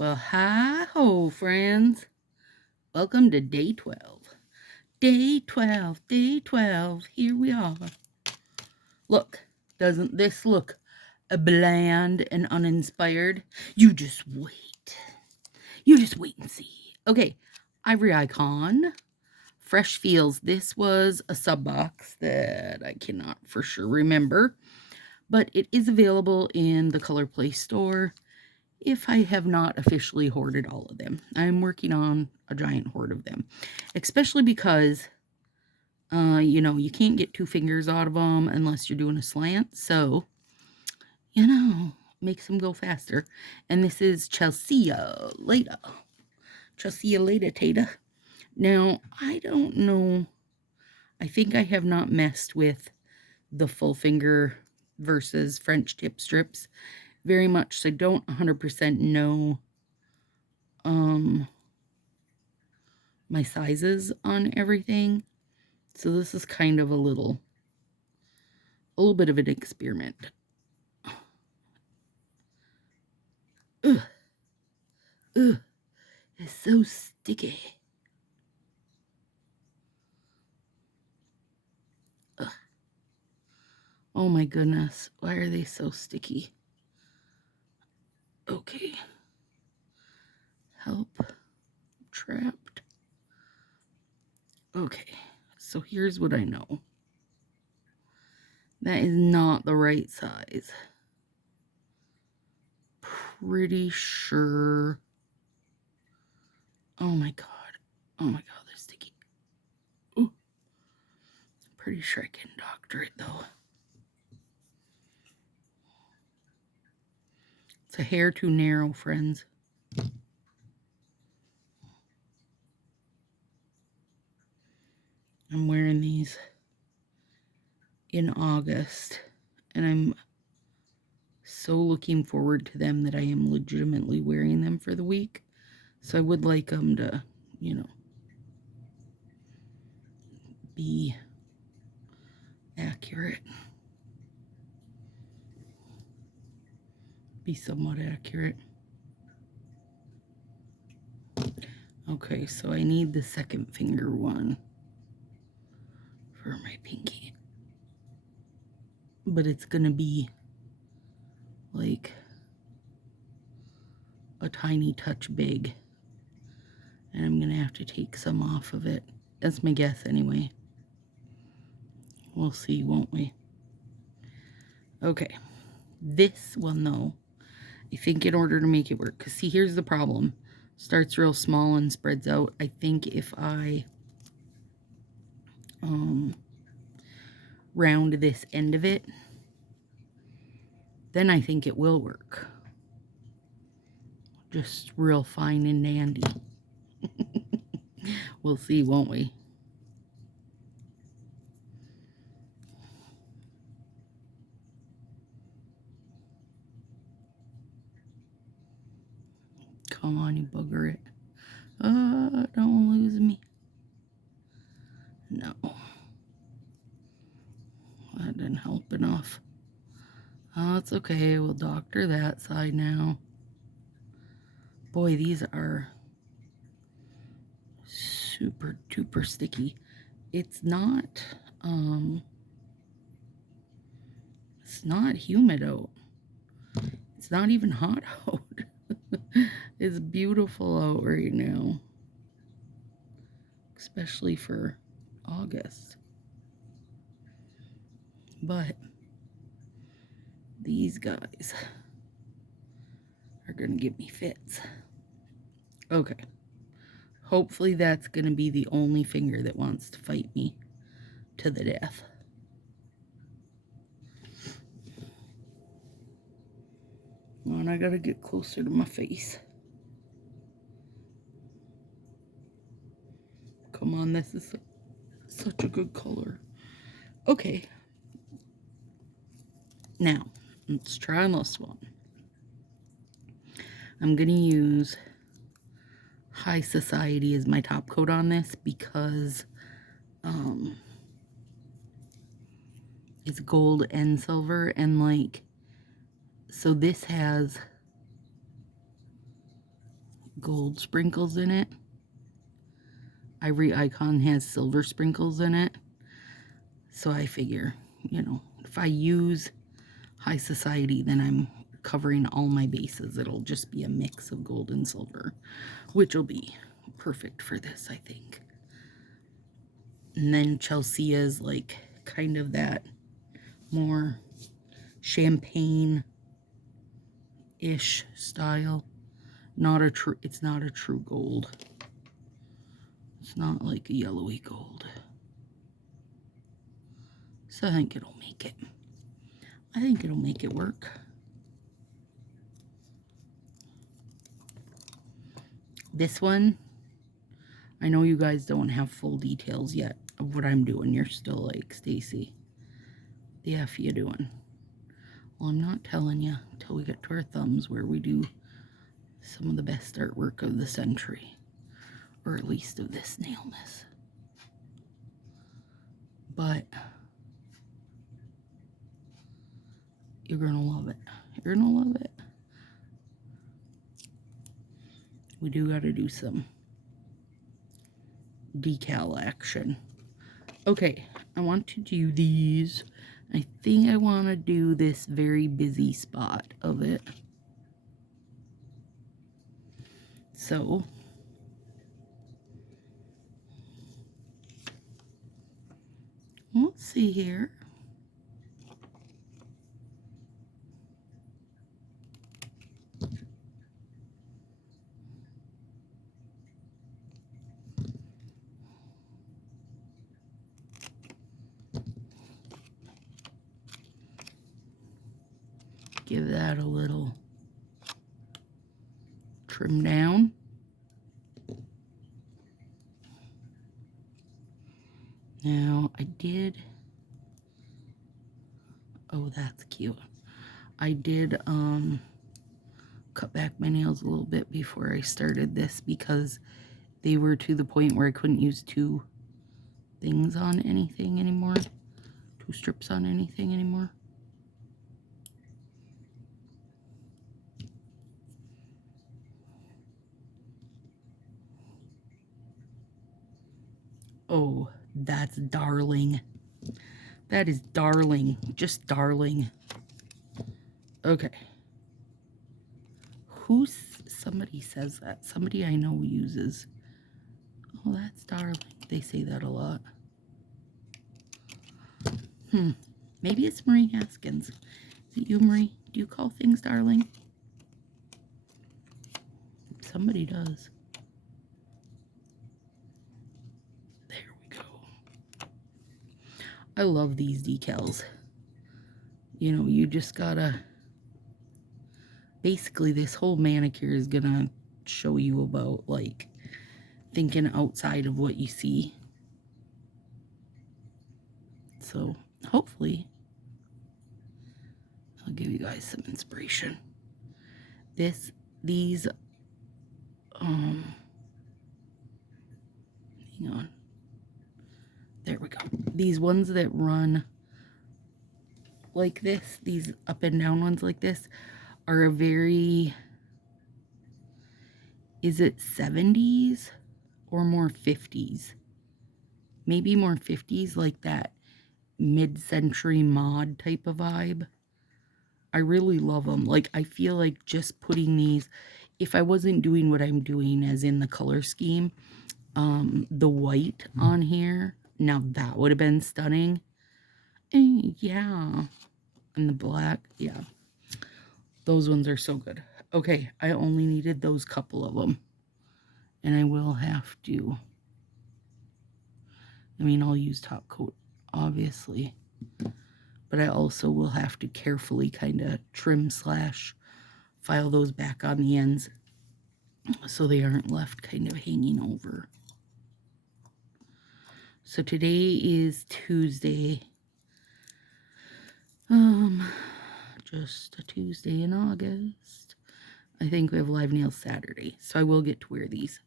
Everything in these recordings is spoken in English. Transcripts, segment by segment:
Well, hi ho, friends. Welcome to day 12. Day 12, day 12. Here we are. Look, doesn't this look bland and uninspired? You just wait. You just wait and see. Okay, Ivory Icon. Fresh Feels. This was a sub box that I cannot for sure remember, but it is available in the Color Play store. If I have not officially hoarded all of them. I'm working on a giant hoard of them. Especially because, you can't get 2 fingers out of them unless you're doing a slant. So, makes them go faster. And this is Chelsea Leda. Chelsea Leda Tata. Now, I don't know. I think I have not messed with the full finger versus French tip strips very much, so I don't 100% know my sizes on everything. So this is kind of a little bit of an experiment. Ugh. Ugh. It's so sticky. Ugh. Oh my goodness. Why are they so sticky? Okay. Help. Trapped. Okay. So here's what I know. That is not the right size. Pretty sure. Oh my god. Oh my god, they're sticky. Ooh. Pretty sure I can doctor it though. It's a hair too narrow, friends. I'm wearing these in August, and I'm so looking forward to them that I am legitimately wearing them for the week. So I would like them to, be accurate. Be somewhat accurate. Okay, so I need the second finger one for my pinky. But it's gonna be like a tiny touch big. And I'm gonna have to take some off of it. That's my guess anyway. We'll see, won't we? Okay. This one though, I think in order to make it work, because see, here's the problem. Starts real small and spreads out. I think if I round this end of it, then I think it will work. Just real fine and dandy. We'll see, won't we? Come on, you bugger it. Don't lose me. No. That didn't help enough. Oh, it's okay. We'll doctor that side now. Boy, these are super duper sticky. It's not humid out. It's not even hot out. It's beautiful out right now. Especially for August. But these guys are gonna give me fits. Okay. Hopefully that's gonna be the only finger that wants to fight me to the death. Come on, I gotta get closer to my face. Come on, this is such a good color. Okay. Now, let's try this one. I'm going to use High Society as my top coat on this because it's gold and silver, and so this has gold sprinkles in it. Ivory Icon has silver sprinkles in it. So I figure, you know, if I use High Society, then I'm covering all my bases. It'll just be a mix of gold and silver, which will be perfect for this, I think. And then Chelsea is like kind of that more champagne-ish style. It's not a true gold. It's not like a yellowy gold. So I think it'll make it. I think it'll make it work. This one, I know you guys don't have full details yet of what I'm doing. You're still like, Stacy, the F you doing? Well, I'm not telling you until we get to our thumbs where we do some of the best artwork of the century. Or at least of this Nailmas. But you're gonna love it. You're gonna love it. We do gotta do some decal action. Okay, I want to do these. I think I want to do this very busy spot of it. So let's see here. Give that a little trim down. Now I did, oh, that's cute. I did cut back my nails a little bit before I started this because they were to the point where I couldn't use two things on anything anymore. Two strips on anything anymore. Oh, that's darling. That is darling. Just darling. Okay. Somebody says that. Somebody I know uses. Oh, that's darling. They say that a lot. Maybe it's Marie Haskins. Is it you, Marie? Do you call things darling? Somebody does. There we go. I love these decals. You know, you just gotta... Basically, this whole manicure is gonna show you about, like, thinking outside of what you see. So, hopefully, I'll give you guys some inspiration. These, hang on. There we go. These ones that run like this, these up and down ones like this, are a very, is it 70s or more 50s? Maybe more 50s, like that mid-century mod type of vibe. I really love them. Like, I feel like just putting these, if I wasn't doing what I'm doing as in the color scheme, the white on here, now that would have been stunning. Yeah. And the black, yeah. Those ones are so good. Okay, I only needed those couple of them. And I will have to, I mean, I'll use top coat, obviously. But I also will have to carefully kind of trim / file those back on the ends so they aren't left kind of hanging over. So today is Tuesday. Just a Tuesday in August. I think we have live nails Saturday, so I will get to wear these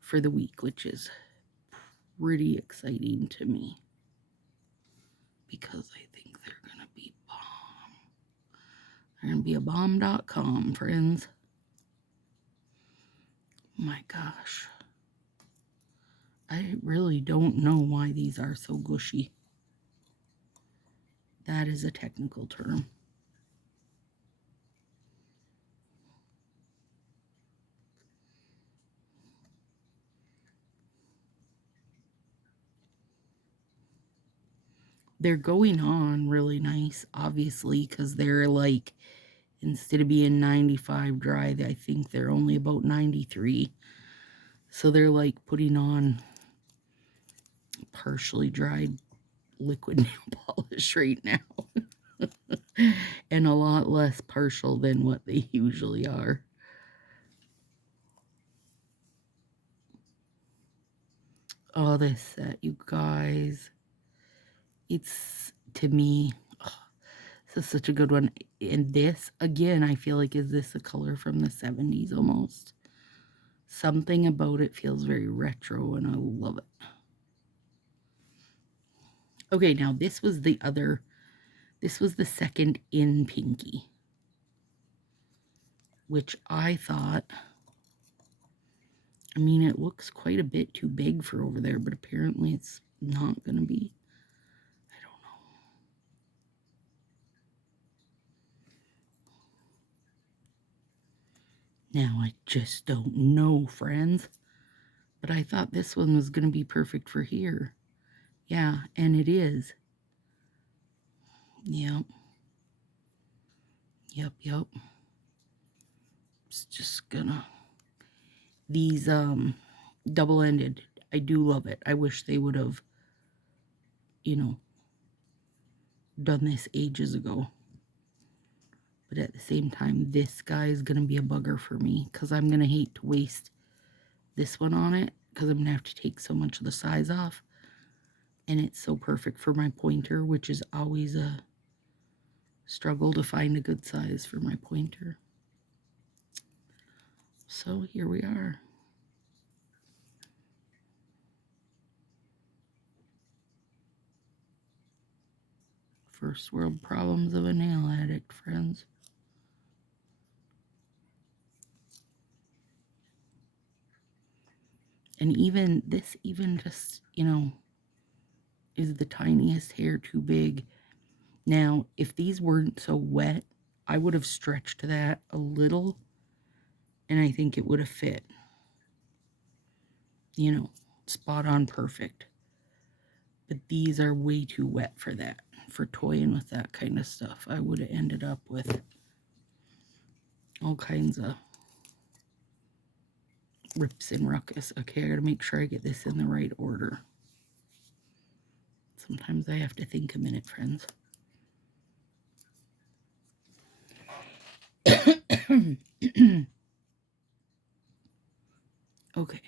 for the week, which is pretty exciting to me because I think they're gonna be bomb. They're gonna be a bomb.com, friends. My gosh. I really don't know why these are so gushy. That is a technical term. They're going on really nice, obviously, because they're like, instead of being 95 dry, I think they're only about 93. So they're like putting on partially dried liquid nail polish right now. And a lot less partial than what they usually are. Oh, this set, you guys. It's, to me, oh, this is such a good one. And this, again, I feel like, is this a color from the 70s almost? Something about it feels very retro, and I love it. Okay, now this was the second in Pinky, which I thought, I mean, it looks quite a bit too big for over there, but apparently it's not going to be. I don't know. Now, I just don't know, friends. But I thought this one was going to be perfect for here. Yeah, and it is. Yep. Yep. It's just gonna... These, double-ended, I do love it. I wish they would have, you know, done this ages ago. But at the same time, this guy is going to be a bugger for me, because I'm going to hate to waste this one on it, because I'm going to have to take so much of the size off. And it's so perfect for my pointer, which is always a struggle to find a good size for my pointer. So here we are. First world problems of a nail addict, friends. And even this, even just, you know, is the tiniest hair too big. Now, if these weren't so wet, I would have stretched that a little, and I think it would have fit. You know, spot on perfect. But these are way too wet for that, for toying with that kind of stuff. I would have ended up with all kinds of rips and ruckus. Okay, I gotta make sure I get this in the right order. Sometimes I have to think a minute, friends. Okay.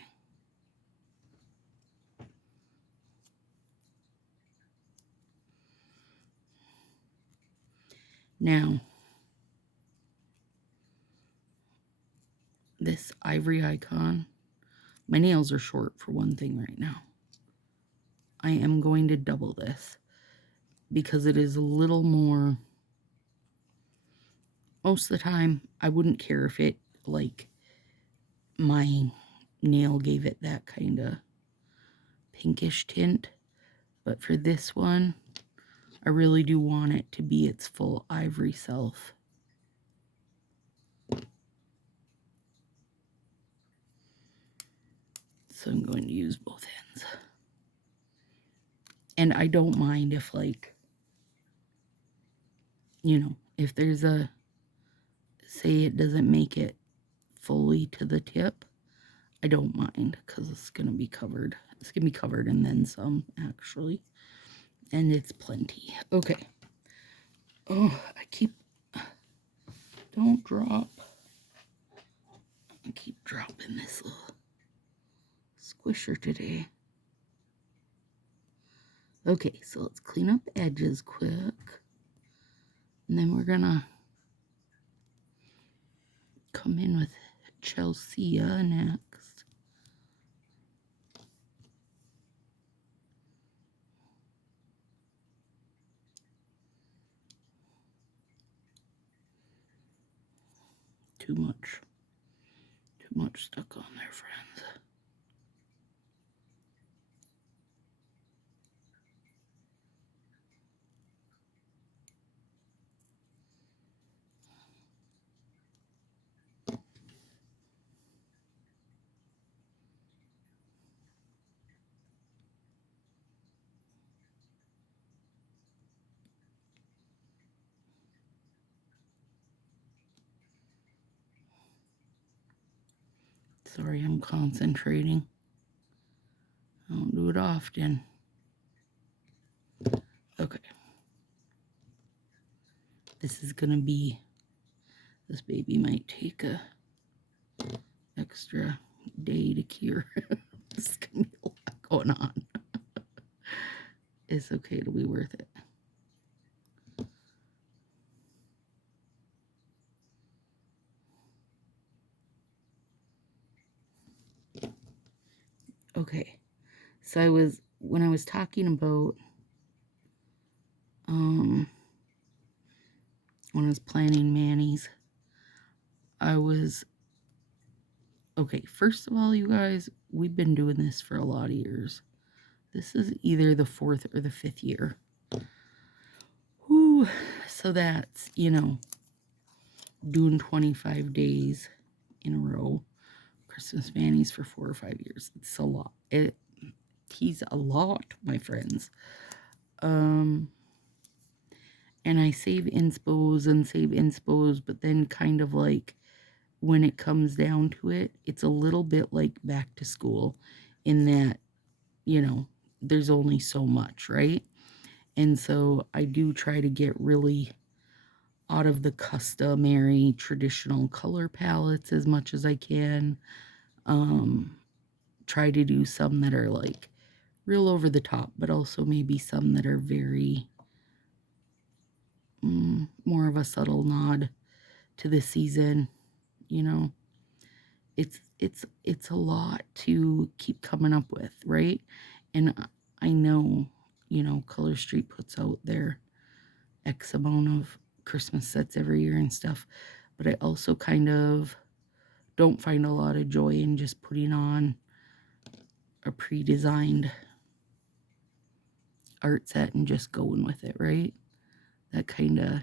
Now, this ivory icon, my nails are short for one thing right now. I am going to double this because it is a little more, most of the time, I wouldn't care if it, like, my nail gave it that kind of pinkish tint, but for this one, I really do want it to be its full ivory self. So I'm going to use both ends. And I don't mind if, like, you know, if there's a, say it doesn't make it fully to the tip, I don't mind, because it's going to be covered. It's going to be covered and then some, actually. And it's plenty. Okay. Oh, I keep... Don't drop. I keep dropping this little squisher today. Okay, so let's clean up edges quick. And then we're going to come in with Chelsea next. Too much stuck on there, friends. Sorry, I'm concentrating. I don't do it often. Okay. This is gonna be, this baby might take a extra day to cure. This is gonna be a lot going on. It's okay, it'll be worth it. Okay, so when I was talking about when I was planning manis, okay, first of all, you guys, we've been doing this for a lot of years. This is either the 4th or the 5th year. Whew, so that's, doing 25 days in a row. Christmas manis for 4 or 5 years. It's a lot. He's a lot, my friends. And I save inspos, but then kind of like when it comes down to it, it's a little bit like back to school in that, there's only so much, right? And so I do try to get really out of the customary traditional color palettes as much as I can. Try to do some that are like real over the top, but also maybe some that are very more of a subtle nod to the season. It's a lot to keep coming up with, right? And I know, Color Street puts out their X amount of Christmas sets every year and stuff, but I also kind of don't find a lot of joy in just putting on a pre-designed art set and just going with it, right? That kind of,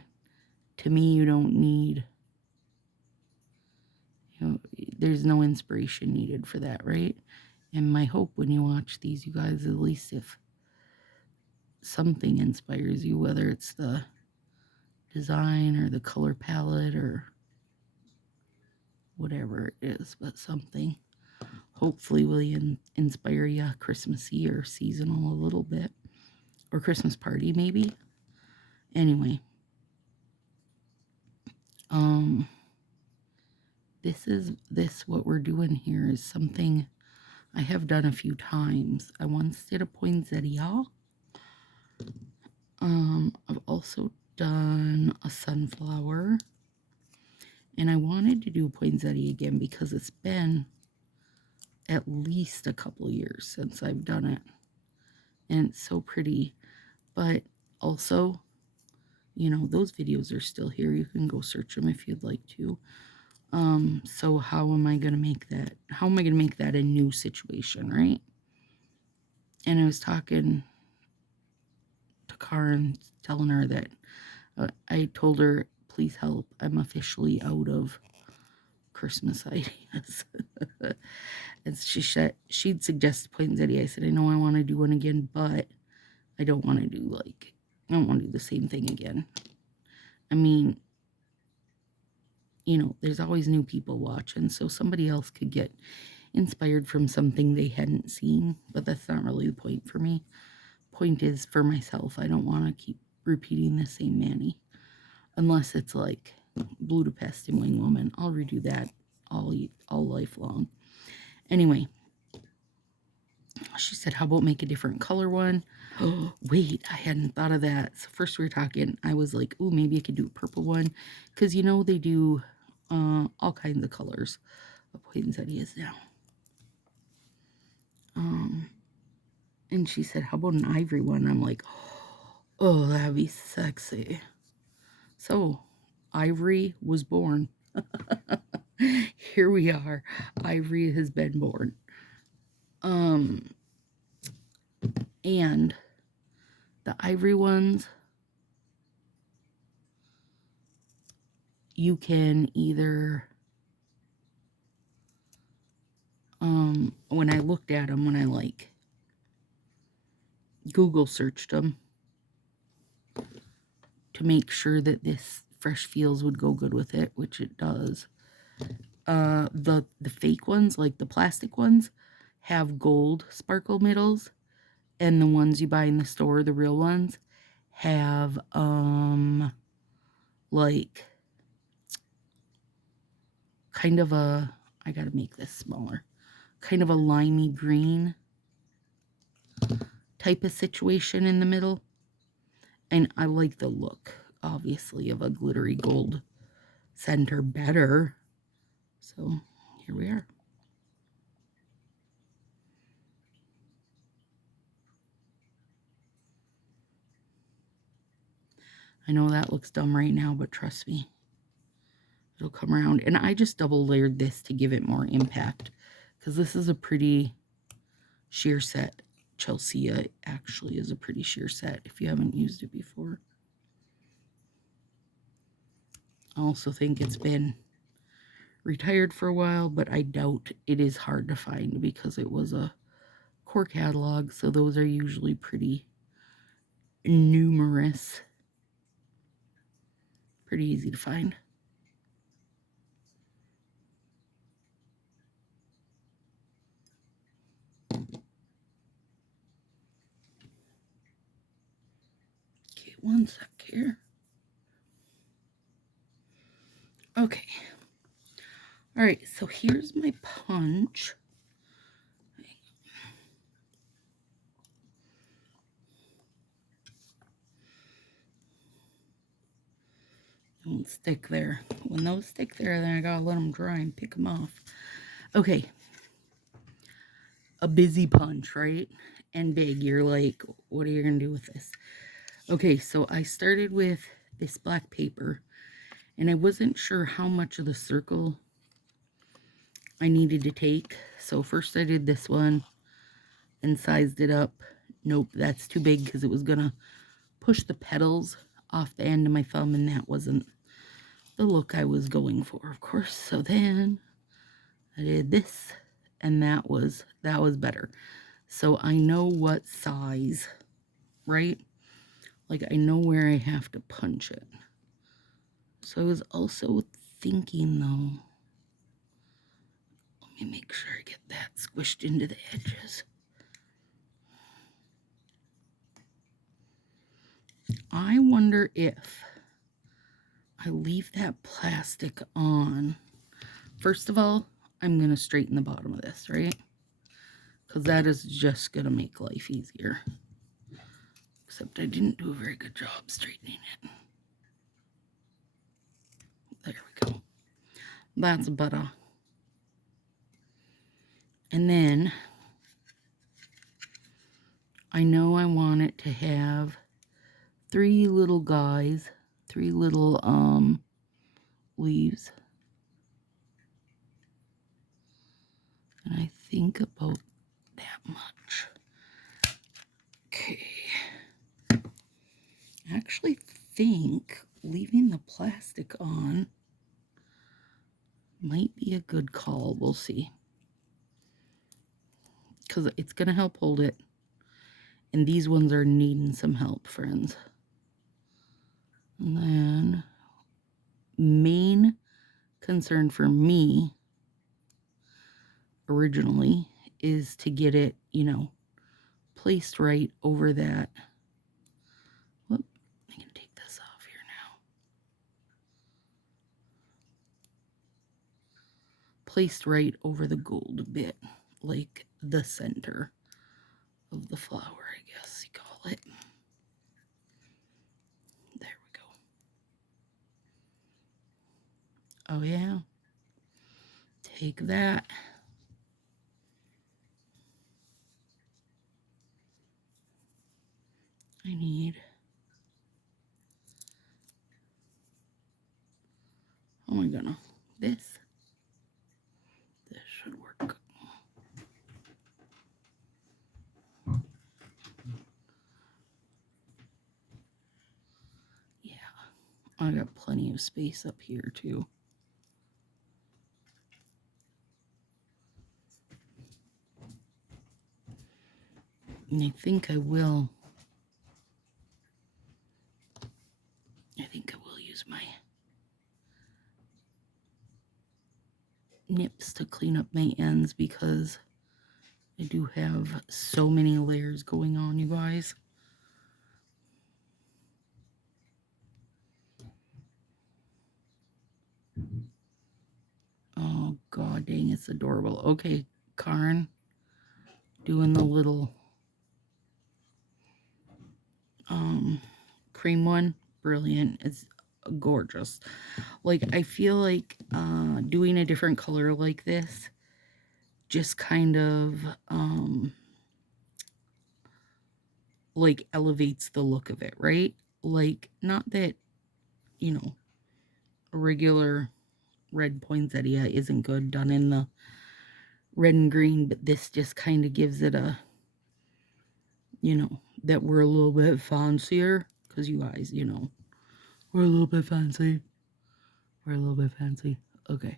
to me, you don't need, there's no inspiration needed for that, right? And my hope when you watch these, you guys, at least if something inspires you, whether it's the design or the color palette or whatever it is, but something hopefully will inspire you Christmassy or seasonal a little bit, or Christmas party maybe. Anyway, what we're doing here is something I have done a few times. I once did a poinsettia. I've also done a sunflower, and I wanted to do a poinsettia again because it's been at least a couple years since I've done it, and it's so pretty. But also, those videos are still here. You can go search them if you'd like to. So how am I going to make that? How am I going to make that a new situation, right? And I was talking to Karen, telling her that I told her, please help. I'm officially out of Christmas ideas. And she said she'd suggest poinsettia. I said, I know I want to do one again, but I don't want to do the same thing again. I mean, there's always new people watching, so somebody else could get inspired from something they hadn't seen, but that's not really the point for me. Point is for myself. I don't want to keep repeating the same mani, unless it's like Budapest and Wing Woman. I'll redo that all life long. Anyway, she said, how about make a different color one? Oh, wait, I hadn't thought of that. So first we were talking, I was like, oh, maybe I could do a purple one, because they do all kinds of colors of poinsettias now. And she said, how about an ivory one? I'm like, oh, that'd be sexy. So ivory was born. Here we are. Ivory has been born. And the ivory ones, you can either, when I looked at them, when I like Google searched them to make sure that this Fresh Feels would go good with it, which it does. The fake ones, like the plastic ones, have gold sparkle middles, and the ones you buy in the store, the real ones, have like kind of a, I gotta make this smaller, kind of a limey green type of situation in the middle. And I like the look, obviously, of a glittery gold center better. So here we are. I know that looks dumb right now, but trust me, it'll come around. And I just double layered this to give it more impact, because this is a pretty sheer set. Chelsea actually is a pretty sheer set if you haven't used it before. I also think it's been retired for a while, but I doubt it is hard to find because it was a core catalog, so those are usually pretty numerous. Pretty easy to find. Okay, one sec here. Okay. All right, so here's my punch. Don't stick there. When those stick there, then I gotta let them dry and pick them off. Okay. A busy punch, right? And big. You're like, what are you gonna do with this? Okay, so I started with this black paper, and I wasn't sure how much of the circle I needed to take. So first I did this one and sized it up. Nope, that's too big because it was gonna push the petals off the end of my thumb, and that wasn't the look I was going for, of course. So then I did this, and that was better. So I know what size, right? Like I know where I have to punch it. So I was also thinking though, let me make sure I get that squished into the edges. I wonder if I leave that plastic on. First of all, I'm going to straighten the bottom of this, right? Because that is just going to make life easier. Except I didn't do a very good job straightening it. There we go. That's better. And then I know I want it to have three little guys, three little leaves. And I think about that much. Okay. I actually think leaving the plastic on might be a good call. We'll see. Because it's going to help hold it. And these ones are needing some help, friends. And then, main concern for me originally is to get it, you know, placed right over that. Whoop, I can take this off here now. Placed right over the gold bit, like the center of the flower, I guess you call it. There we go. Oh yeah. Take that. I need, oh my goodness, this. should work. Yeah, I got plenty of space up here too. And I think I will use my nips to clean up my ends because I do have so many layers going on, you guys. Oh, god dang, it's adorable. Okay, Karen, doing the little cream one. Brilliant. It's gorgeous. Like, I feel like doing a different color like this just kind of like elevates the look of it, right? Like, not that, you know, a regular red poinsettia isn't good done in the red and green, but this just kind of gives it a, you know, that we're a little bit fancier, because you guys, you know, we're a little bit fancy. We're a little bit fancy. Okay.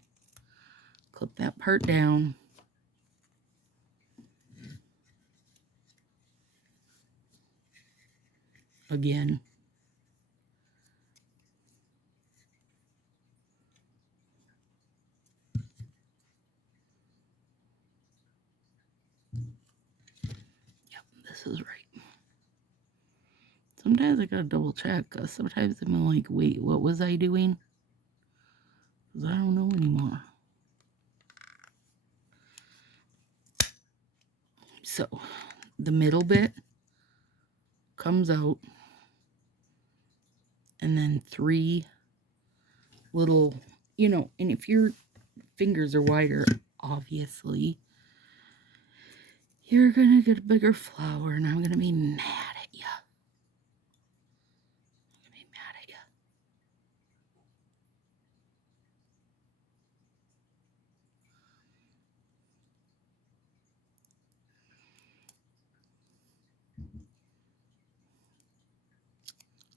Clip that part down. Again. Yep, this is right. Sometimes I gotta double check, because sometimes I'm like, wait, what was I doing? Because I don't know anymore. So, the middle bit comes out, and then 3 little, you know, and if your fingers are wider, obviously, you're gonna get a bigger flower, and I'm gonna be mad at you. I'm gonna be mad at you.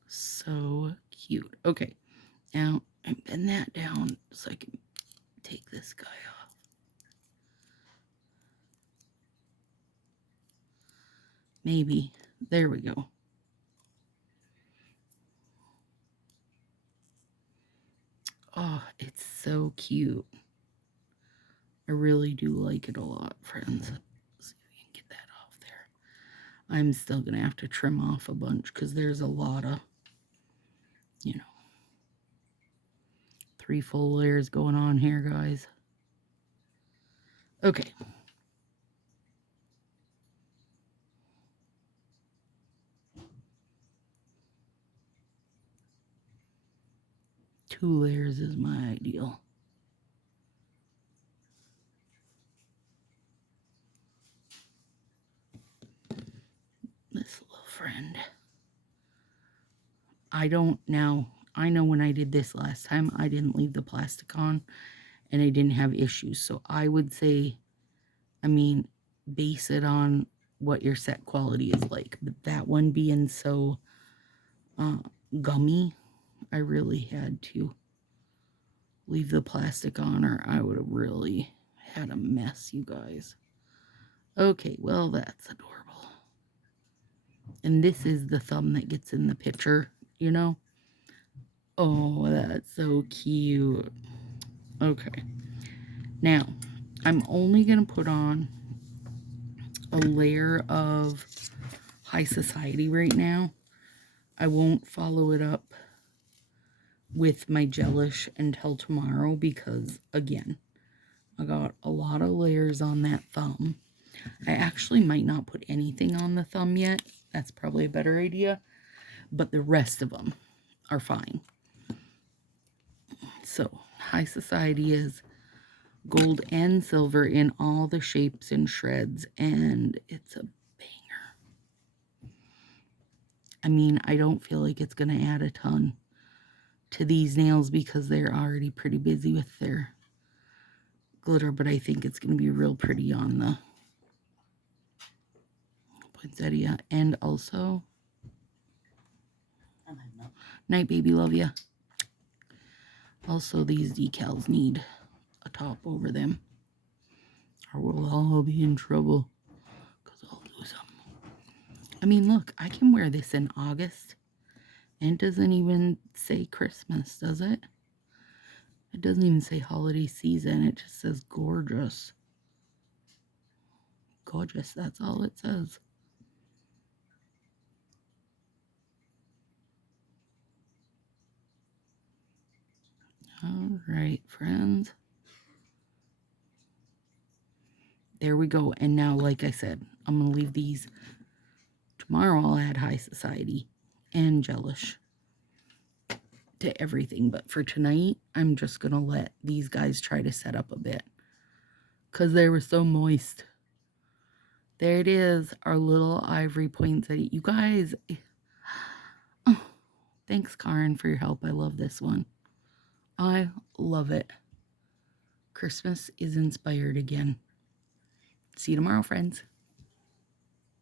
So cute. Okay, now I bend that down so I can take this guy off. Maybe. There we go. Oh, it's so cute. I really do like it a lot, friends. Let's see if we can get that off there. I'm still going to have to trim off a bunch because there's a lot of, you know, 3 full layers going on here, guys. Okay. Two layers is my ideal. This little friend. I know when I did this last time, I didn't leave the plastic on and I didn't have issues. So I would say, I mean, base it on what your set quality is like. But that one being so gummy, I really had to leave the plastic on or I would have really had a mess, you guys. Okay, well, that's adorable. And this is the thumb that gets in the picture, you know? Oh, that's so cute. Okay. Now, I'm only going to put on a layer of High Society right now. I won't follow it up with my gelish until tomorrow because, again, I got a lot of layers on that thumb. I actually might not put anything on the thumb yet. That's probably a better idea. But the rest of them are fine. So, High Society is gold and silver in all the shapes and shreds, and it's a banger. I mean, I don't feel like it's going to add a ton to these nails because they're already pretty busy with their glitter, but I think it's going to be real pretty on the poinsettia. And also, night, baby, love ya. Also, these decals need a top over them, or we'll all be in trouble, because I'll lose them. I mean, look, I can wear this in August, and it doesn't even say Christmas, does it? It doesn't even say holiday season. It just says gorgeous. Gorgeous, that's all it says. All right, friends. There we go. And now, like I said, I'm going to leave these. Tomorrow I'll add High Society and Jealous to everything. But for tonight, I'm just going to let these guys try to set up a bit, because they were so moist. There it is, our little ivory poinsettia. You guys, oh, thanks, Karen, for your help. I love this one. I love it. Christmas is inspired again. See you tomorrow, friends.